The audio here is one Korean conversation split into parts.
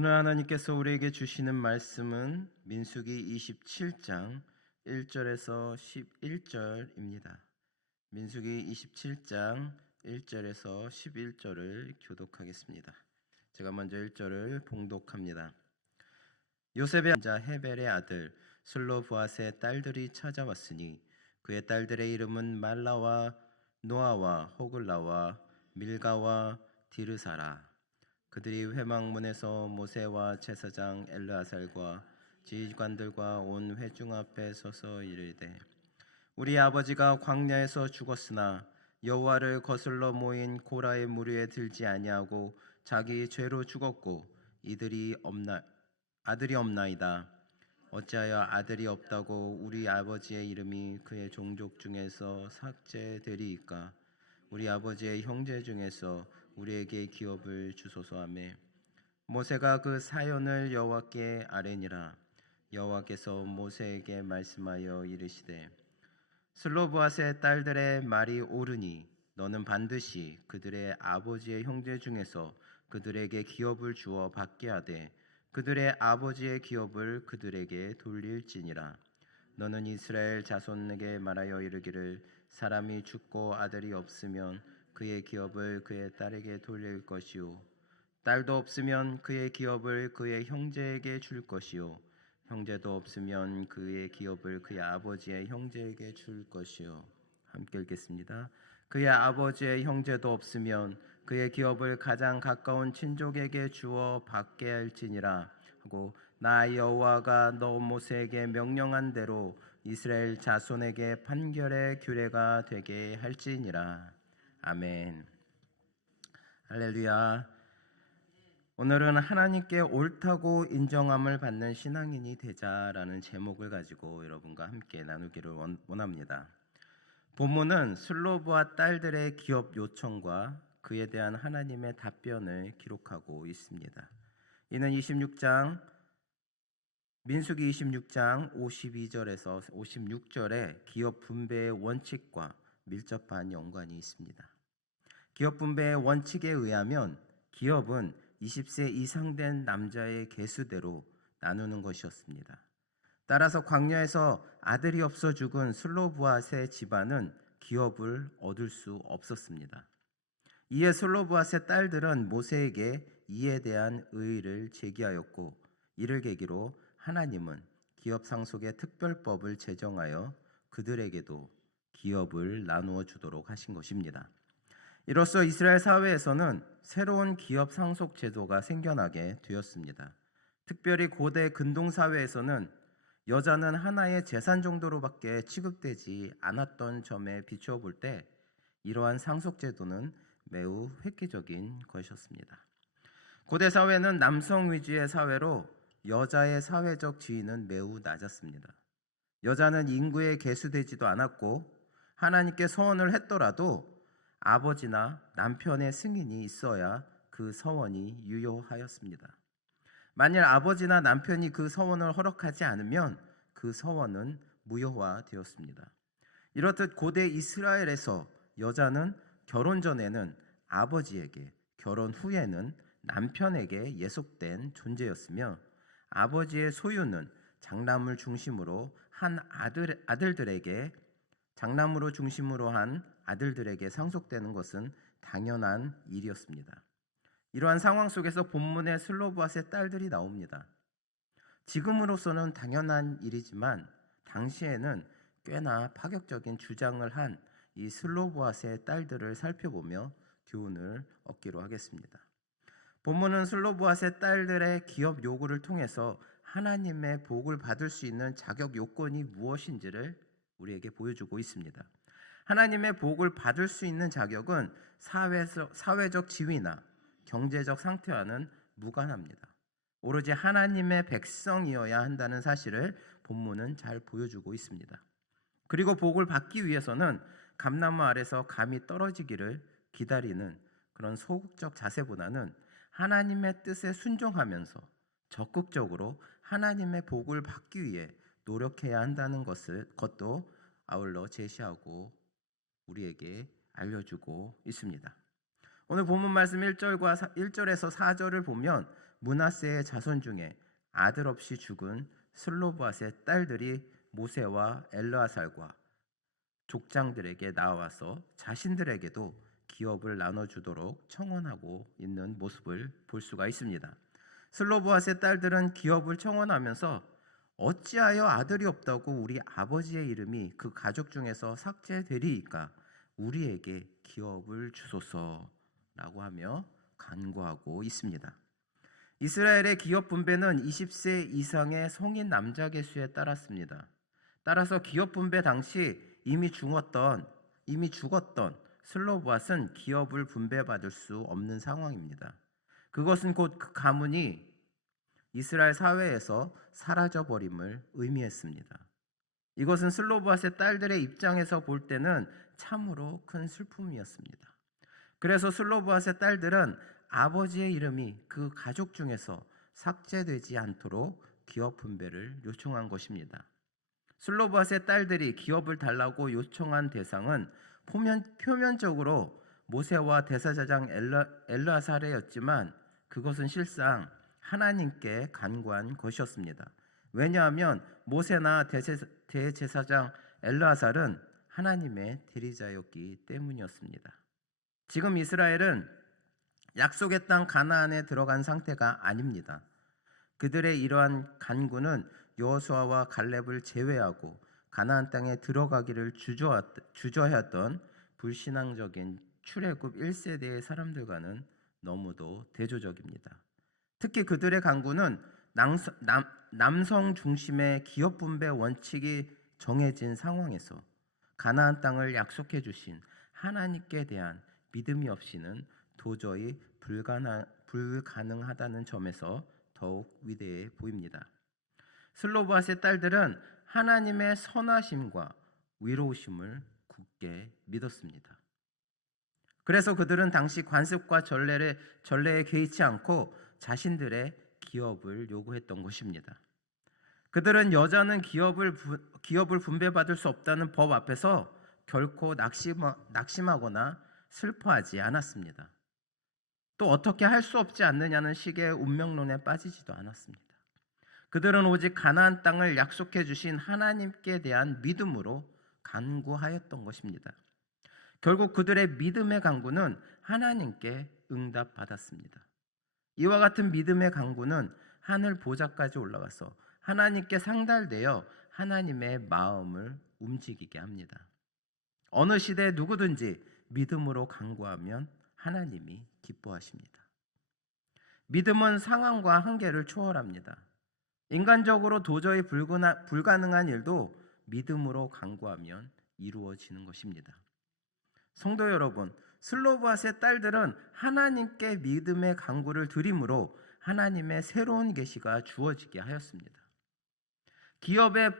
오늘 하나님께서 우리에게 주시는 말씀은 민수기 27장 1절에서 11절입니다. 민수기 27장 1절에서 11절을 교독하겠습니다. 제가 먼저 1절을 봉독합니다. 요셉의 자 헤벨의 아들 슬로브앗의 딸들이 찾아왔으니 그의 딸들의 이름은 말라와 노아와 호글라와 밀가와 디르사라. 그들이 회막문에서 모세와 제사장 엘르아살과 지휘관들과 온 회중 앞에 서서 이르되 우리 아버지가 광야에서 죽었으나 여호와를 거슬러 모인 고라의 무리에 들지 아니하고 자기 죄로 죽었고 이들이 아들이 없나이다. 어찌하여 아들이 없다고 우리 아버지의 이름이 그의 종족 중에서 삭제되리이까? 우리 아버지의 형제 중에서 우리에게 기업을 주소서 하매 모세가 그 사연을 여호와께 아뢰니라. 여호와께서 모세에게 말씀하여 이르시되 슬로브앗의 딸들의 말이 옳으니 너는 반드시 그들의 아버지의 형제 중에서 그들에게 기업을 주어 받게 하되 그들의 아버지의 기업을 그들에게 돌릴지니라. 너는 이스라엘 자손에게 말하여 이르기를 사람이 죽고 아들이 없으면 그의 기업을 그의 딸에게 돌릴 것이요 딸도 없으면 그의 기업을 그의 형제에게 줄 것이요 형제도 없으면 그의 기업을 그의 아버지의 형제에게 줄 것이요. 함께 읽겠습니다. 그의 아버지의 형제도 없으면 그의 기업을 가장 가까운 친족에게 주어 받게 할지니라 하고 나 여호와가 너 모세에게 명령한 대로 이스라엘 자손에게 판결의 규례가 되게 할지니라. 아멘. 할렐루야. 오늘은 하나님께 옳다고 인정함을 받는 신앙인이 되자라는 제목을 가지고 여러분과 함께 나누기를 원합니다. 본문은 슬로브와 딸들의 기업 요청과 그에 대한 하나님의 답변을 기록하고 있습니다. 이는 민수기 26장 52절에서 56절의 기업 분배의 원칙과 밀접한 연관이 있습니다. 기업 분배의 원칙에 의하면 기업은 20세 이상 된 남자의 계수대로 나누는 것이었습니다. 따라서 광야에서 아들이 없어 죽은 슬로브앗의 집안은 기업을 얻을 수 없었습니다. 이에 슬로브앗의 딸들은 모세에게 이에 대한 의의를 제기하였고 이를 계기로 하나님은 기업 상속의 특별법을 제정하여 그들에게도 기업을 나누어 주도록 하신 것입니다. 이로써 이스라엘 사회에서는 새로운 기업 상속 제도가 생겨나게 되었습니다. 특별히 고대 근동 사회에서는 여자는 하나의 재산 정도로밖에 취급되지 않았던 점에 비추어 볼 때 이러한 상속 제도는 매우 획기적인 것이었습니다. 고대 사회는 남성 위주의 사회로 여자의 사회적 지위는 매우 낮았습니다. 여자는 인구에 계수되지도 않았고 하나님께 서원을 했더라도 아버지나 남편의 승인이 있어야 그 서원이 유효하였습니다. 만일 아버지나 남편이 그 서원을 허락하지 않으면 그 서원은 무효화되었습니다. 이렇듯 고대 이스라엘에서 여자는 결혼 전에는 아버지에게, 결혼 후에는 남편에게 예속된 존재였으며 아버지의 소유는 장남을 중심으로 한 아들들에게 상속되는 것은 당연한 일이었습니다. 이러한 상황 속에서 본문에 슬로브앗의 딸들이 나옵니다. 지금으로서는 당연한 일이지만 당시에는 꽤나 파격적인 주장을 한 이 슬로브앗의 딸들을 살펴보며 교훈을 얻기로 하겠습니다. 본문은 슬로브앗의 딸들의 기업 요구를 통해서 하나님의 복을 받을 수 있는 자격 요건이 무엇인지를 우리에게 보여주고 있습니다. 하나님의 복을 받을 수 있는 자격은 사회적 지위나 경제적 상태와는 무관합니다. 오로지 하나님의 백성이어야 한다는 사실을 본문은 잘 보여주고 있습니다. 그리고 복을 받기 위해서는 감나무 아래서 감이 떨어지기를 기다리는 그런 소극적 자세보다는 하나님의 뜻에 순종하면서 적극적으로 하나님의 복을 받기 위해 노력해야 한다는 것도 아울러 제시하고 우리에게 알려주고 있습니다. 오늘 본문 말씀 1절에서 4절을 보면 므낫세의 자손 중에 아들 없이 죽은 슬로브앗의 딸들이 모세와 엘르아살과 족장들에게 나와서 자신들에게도 기업을 나눠주도록 청원하고 있는 모습을 볼 수가 있습니다. 슬로브앗의 딸들은 기업을 청원하면서 어찌하여 아들이 없다고 우리 아버지의 이름이 그 가족 중에서 삭제되리이까 우리에게 기업을 주소서라고 하며 간구하고 있습니다. 이스라엘의 기업 분배는 20세 이상의 성인 남자 개수에 따랐습니다. 따라서 기업 분배 당시 이미 죽었던 슬로브앗은 기업을 분배받을 수 없는 상황입니다. 그것은 곧 그 가문이 이스라엘 사회에서 사라져버림을 의미했습니다. 이것은 슬로브앗의 딸들의 입장에서 볼 때는 참으로 큰 슬픔이었습니다. 그래서 슬로브앗의 딸들은 아버지의 이름이 그 가족 중에서 삭제되지 않도록 기업 분배를 요청한 것입니다. 슬로브앗의 딸들이 기업을 달라고 요청한 대상은 표면적으로 모세와 대제사장 엘르아사레였지만 그것은 실상 하나님께 간구한 것이었습니다. 왜냐하면 모세나 대제사장 엘르아살은 하나님의 대리자였기 때문이었습니다. 지금 이스라엘은 약속의 땅 가나안에 들어간 상태가 아닙니다. 그들의 이러한 간구는 여호수아와 갈렙을 제외하고 가나안 땅에 들어가기를 주저해왔던 불신앙적인 출애굽 1세대의 사람들과는 너무도 대조적입니다. 특히 그들의 간구는 남성 중심의 기업 분배 원칙이 정해진 상황에서 가나안 땅을 약속해 주신 하나님께 대한 믿음이 없이는 도저히 불가능하다는 점에서 더욱 위대해 보입니다. 슬로브앗의 딸들은 하나님의 선하심과 위로우심을 굳게 믿었습니다. 그래서 그들은 당시 관습과 전례에 개의치 않고 자신들의 기업을 요구했던 것입니다. 그들은 여자는 기업을 분배받을 수 없다는 법 앞에서 결코 낙심하거나 슬퍼하지 않았습니다. 또 어떻게 할 수 없지 않느냐는 식의 운명론에 빠지지도 않았습니다. 그들은 오직 가나안 땅을 약속해 주신 하나님께 대한 믿음으로 간구하였던 것입니다. 결국 그들의 믿음의 간구는 하나님께 응답받았습니다. 이와 같은 믿음의 간구는 하늘 보좌까지 올라가서 하나님께 상달되어 하나님의 마음을 움직이게 합니다. 어느 시대에 누구든지 믿음으로 간구하면 하나님이 기뻐하십니다. 믿음은 상황과 한계를 초월합니다. 인간적으로 도저히 불가능한 일도 믿음으로 간구하면 이루어지는 것입니다. 성도 여러분, 슬로브앗의 딸들은 하나님께 믿음의 간구를 드림으로 하나님의 새로운 계시가 주어지게 하였습니다. 기업의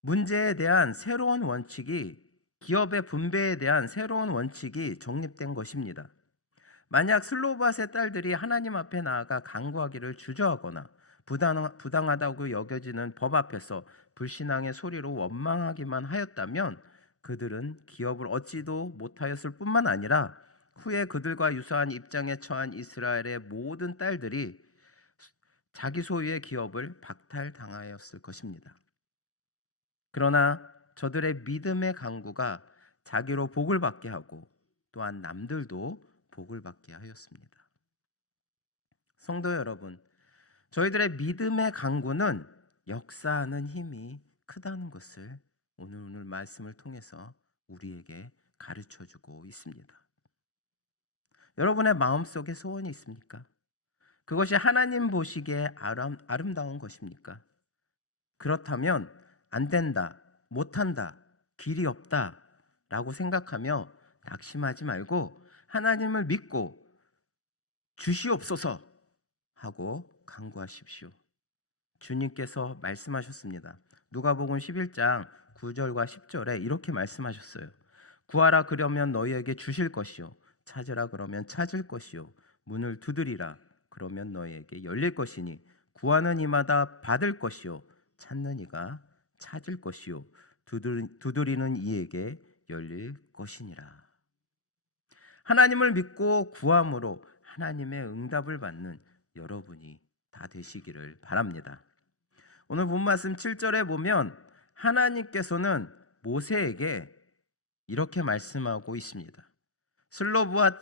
문제에 대한 새로운 원칙이 기업의 분배에 대한 새로운 원칙이 정립된 것입니다. 만약 슬로브앗의 딸들이 하나님 앞에 나아가 간구하기를 주저하거나 부당하다고 여겨지는 법 앞에서 불신앙의 소리로 원망하기만 하였다면 그들은 기업을 얻지도 못하였을 뿐만 아니라 후에 그들과 유사한 입장에 처한 이스라엘의 모든 딸들이 자기 소유의 기업을 박탈당하였을 것입니다. 그러나 저들의 믿음의 간구가 자기로 복을 받게 하고 또한 남들도 복을 받게 하였습니다. 성도 여러분, 저희들의 믿음의 간구는 역사하는 힘이 크다는 것을 오늘 말씀을 통해서 우리에게 가르쳐주고 있습니다. 여러분의 마음속에 소원이 있습니까? 그것이 하나님 보시기에 아름다운 것입니까? 그렇다면 안 된다, 못한다, 길이 없다 라고 생각하며 낙심하지 말고 하나님을 믿고 주시옵소서 하고 간구하십시오. 주님께서 말씀하셨습니다. 누가복음 11장 9절과 10절에 이렇게 말씀하셨어요. 구하라 그러면 너희에게 주실 것이요 찾으라 그러면 찾을 것이요 문을 두드리라 그러면 너희에게 열릴 것이니 구하는 이마다 받을 것이요 찾는 이가 찾을 것이요 두드리는 이에게 열릴 것이니라. 하나님을 믿고 구함으로 하나님의 응답을 받는 여러분이 다 되시기를 바랍니다. 오늘 본 말씀 7절에 보면 하나님께서는 모세에게 이렇게 말씀하고 있습니다. 슬로브와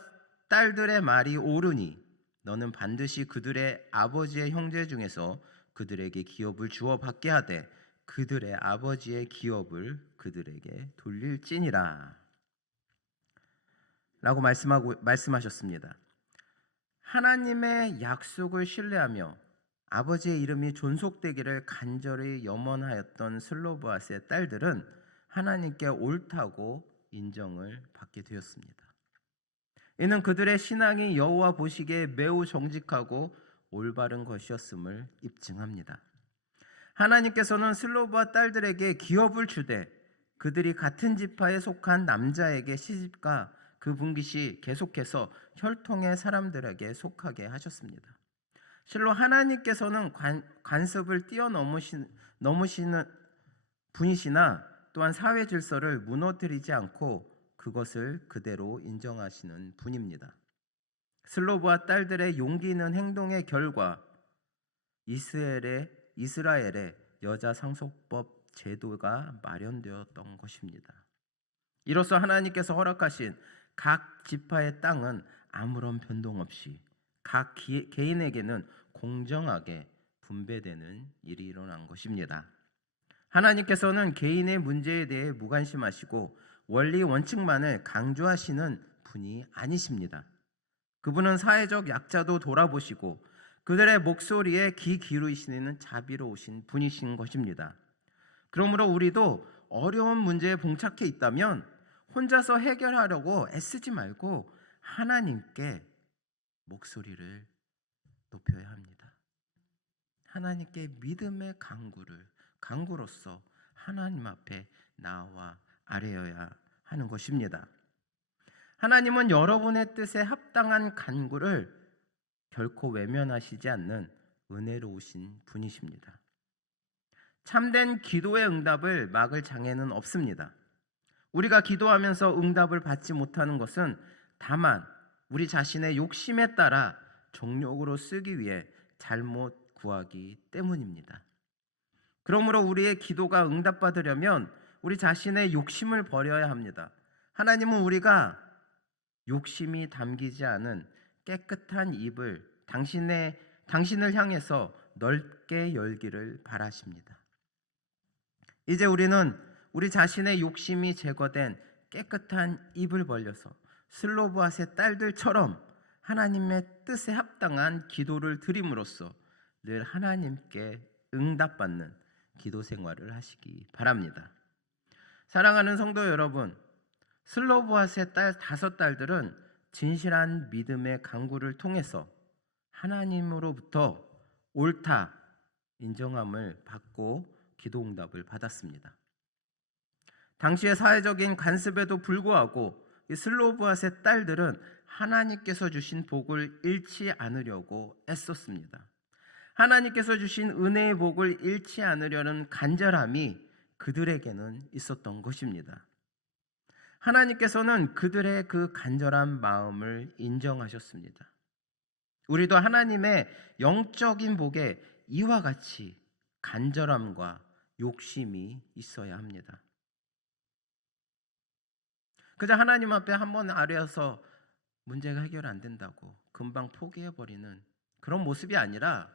딸들의 말이 옳으니 너는 반드시 그들의 아버지의 형제 중에서 그들에게 기업을 주어 받게 하되 그들의 아버지의 기업을 그들에게 돌릴지니라 라고 말씀하셨습니다. 하나님의 약속을 신뢰하며 아버지의 이름이 존속되기를 간절히 염원하였던 슬로브앗의 딸들은 하나님께 옳다고 인정을 받게 되었습니다. 이는 그들의 신앙이 여호와 보시기에 매우 정직하고 올바른 것이었음을 입증합니다. 하나님께서는 슬로브앗 딸들에게 기업을 주되 그들이 같은 지파에 속한 남자에게 시집가 그 분깃이 계속해서 혈통의 사람들에게 속하게 하셨습니다. 실로 하나님께서는 관습을 넘으시는 분이시나 또한 사회 질서를 무너뜨리지 않고 그것을 그대로 인정하시는 분입니다. 슬로브와 딸들의 용기 있는 행동의 결과 이스라엘의 여자 상속법 제도가 마련되었던 것입니다. 이로써 하나님께서 허락하신 각 지파의 땅은 아무런 변동 없이 각 개인에게는 공정하게 분배되는 일이 일어난 것입니다. 하나님께서는 개인의 문제에 대해 무관심하시고 원리 원칙만을 강조하시는 분이 아니십니다. 그분은 사회적 약자도 돌아보시고 그들의 목소리에 귀 기울이시는 자비로우신 분이신 것입니다. 그러므로 우리도 어려운 문제에 봉착해 있다면 혼자서 해결하려고 애쓰지 말고 하나님께 목소리를 높여야 합니다. 하나님께 믿음의 강구로서 하나님 앞에 나와 아뢰어야 하는 것입니다. 하나님은 여러분의 뜻에 합당한 간구를 결코 외면하시지 않는 은혜로우신 분이십니다. 참된 기도의 응답을 막을 장애는 없습니다. 우리가 기도하면서 응답을 받지 못하는 것은 다만 우리 자신의 욕심에 따라 정욕으로 쓰기 위해 잘못 구하기 때문입니다. 그러므로 우리의 기도가 응답받으려면 우리 자신의 욕심을 버려야 합니다. 하나님은 우리가 욕심이 담기지 않은 깨끗한 입을 당신을 향해서 넓게 열기를 바라십니다. 이제 우리는 우리 자신의 욕심이 제거된 깨끗한 입을 벌려서 슬로브앗의 딸들처럼 하나님의 뜻에 합당한 기도를 드림으로써 늘 하나님께 응답받는 기도 생활을 하시기 바랍니다. 사랑하는 성도 여러분, 슬로브앗의 다섯 딸들은 진실한 믿음의 강구를 통해서 하나님으로부터 옳다 인정함을 받고 기도 응답을 받았습니다. 당시의 사회적인 간섭에도 불구하고 이 슬로브앗의 딸들은 하나님께서 주신 복을 잃지 않으려고 애썼습니다. 하나님께서 주신 은혜의 복을 잃지 않으려는 간절함이 그들에게는 있었던 것입니다. 하나님께서는 그들의 그 간절한 마음을 인정하셨습니다. 우리도 하나님의 영적인 복에 이와 같이 간절함과 욕심이 있어야 합니다. 그저 하나님 앞에 한번 아뢰어서 문제가 해결 안 된다고 금방 포기해버리는 그런 모습이 아니라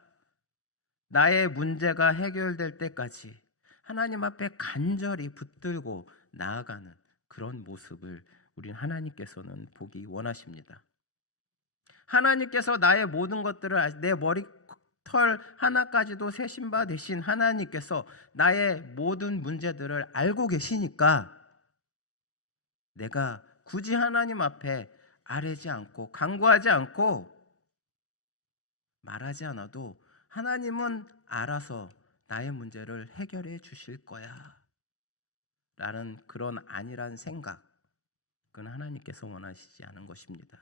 나의 문제가 해결될 때까지 하나님 앞에 간절히 붙들고 나아가는 그런 모습을 우리 하나님께서는 보기 원하십니다. 하나님께서 나의 모든 것들을 내 머리털 하나까지도 세신 바 되신 하나님께서 나의 모든 문제들을 알고 계시니까 내가 굳이 하나님 앞에 아뢰지 않고 간구하지 않고 말하지 않아도 하나님은 알아서 나의 문제를 해결해 주실 거야 라는 그런 안일한 생각, 그건 하나님께서 원하시지 않은 것입니다.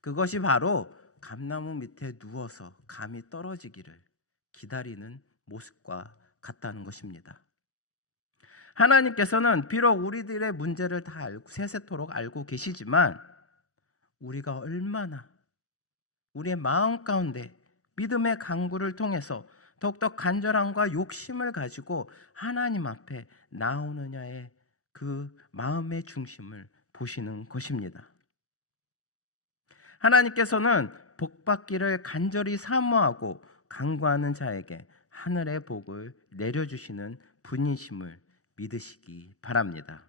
그것이 바로 감나무 밑에 누워서 감이 떨어지기를 기다리는 모습과 같다는 것입니다. 하나님께서는 비록 우리들의 문제를 다 알고 세세토록 알고 계시지만 우리가 얼마나 우리의 마음 가운데 믿음의 강구를 통해서 더욱더 간절함과 욕심을 가지고 하나님 앞에 나오느냐의 그 마음의 중심을 보시는 것입니다. 하나님께서는 복받기를 간절히 사모하고 간구하는 자에게 하늘의 복을 내려주시는 분이심을 믿으시기 바랍니다.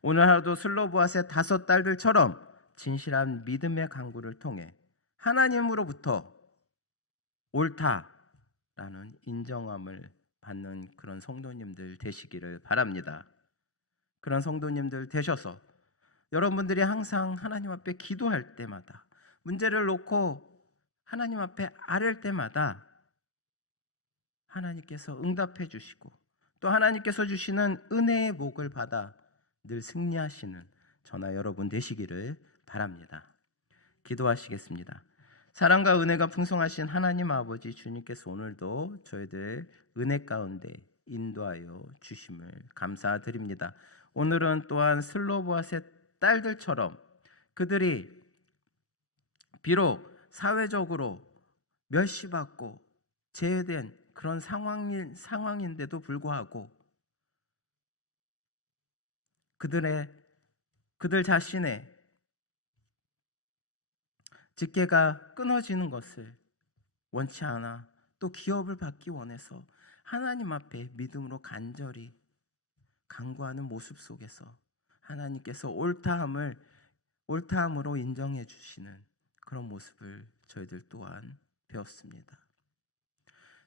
오늘 하루도 슬로보아스의 5 딸들처럼 진실한 믿음의 간구를 통해 하나님으로부터 옳다라는 인정함을 받는 그런 성도님들 되시기를 바랍니다. 그런 성도님들 되셔서 여러분들이 항상 하나님 앞에 기도할 때마다, 문제를 놓고 하나님 앞에 아랠 때마다 하나님께서 응답해 주시고 또 하나님께서 주시는 은혜의 복을 받아 늘 승리하시는 저나 여러분 되시기를 바랍니다. 기도하시겠습니다. 사랑과 은혜가 풍성하신 하나님 아버지, 주님께서 오늘도 저희들 은혜 가운데 인도하여 주심을 감사드립니다. 오늘은 또한 슬로보아스의 딸들처럼 그들이 비록 사회적으로 멸시받고 제외된 그런 상황인데도 불구하고 그들 자신의 직계가 끊어지는 것을 원치 않아 또 기업을 받기 원해서 하나님 앞에 믿음으로 간절히 간구하는 모습 속에서 하나님께서 옳다함으로 인정해 주시는 그런 모습을 저희들 또한 배웠습니다.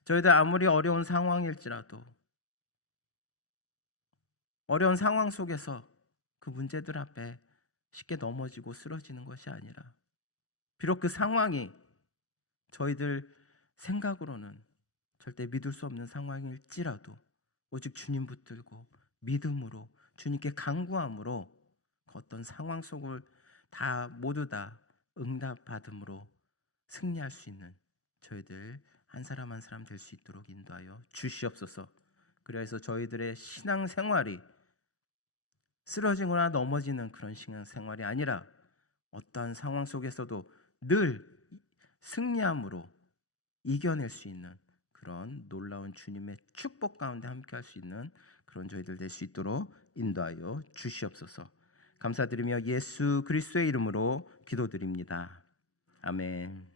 저희들 아무리 어려운 상황일지라도 어려운 상황 속에서 그 문제들 앞에 쉽게 넘어지고 쓰러지는 것이 아니라 비록 그 상황이 저희들 생각으로는 절대 믿을 수 없는 상황일지라도 오직 주님 붙들고 믿음으로 주님께 간구함으로 그 어떤 상황 속을 모두 다 응답받음으로 승리할 수 있는 저희들 한 사람 한 사람 될 수 있도록 인도하여 주시옵소서. 그래서 저희들의 신앙생활이 쓰러지거나 넘어지는 그런 신앙생활이 아니라 어떠한 상황 속에서도 늘 승리함으로 이겨낼 수 있는 그런 놀라운 주님의 축복 가운데 함께할 수 있는 그런 저희들 될 수 있도록 인도하여 주시옵소서. 감사드리며 예수 그리스도의 이름으로 기도드립니다. 아멘.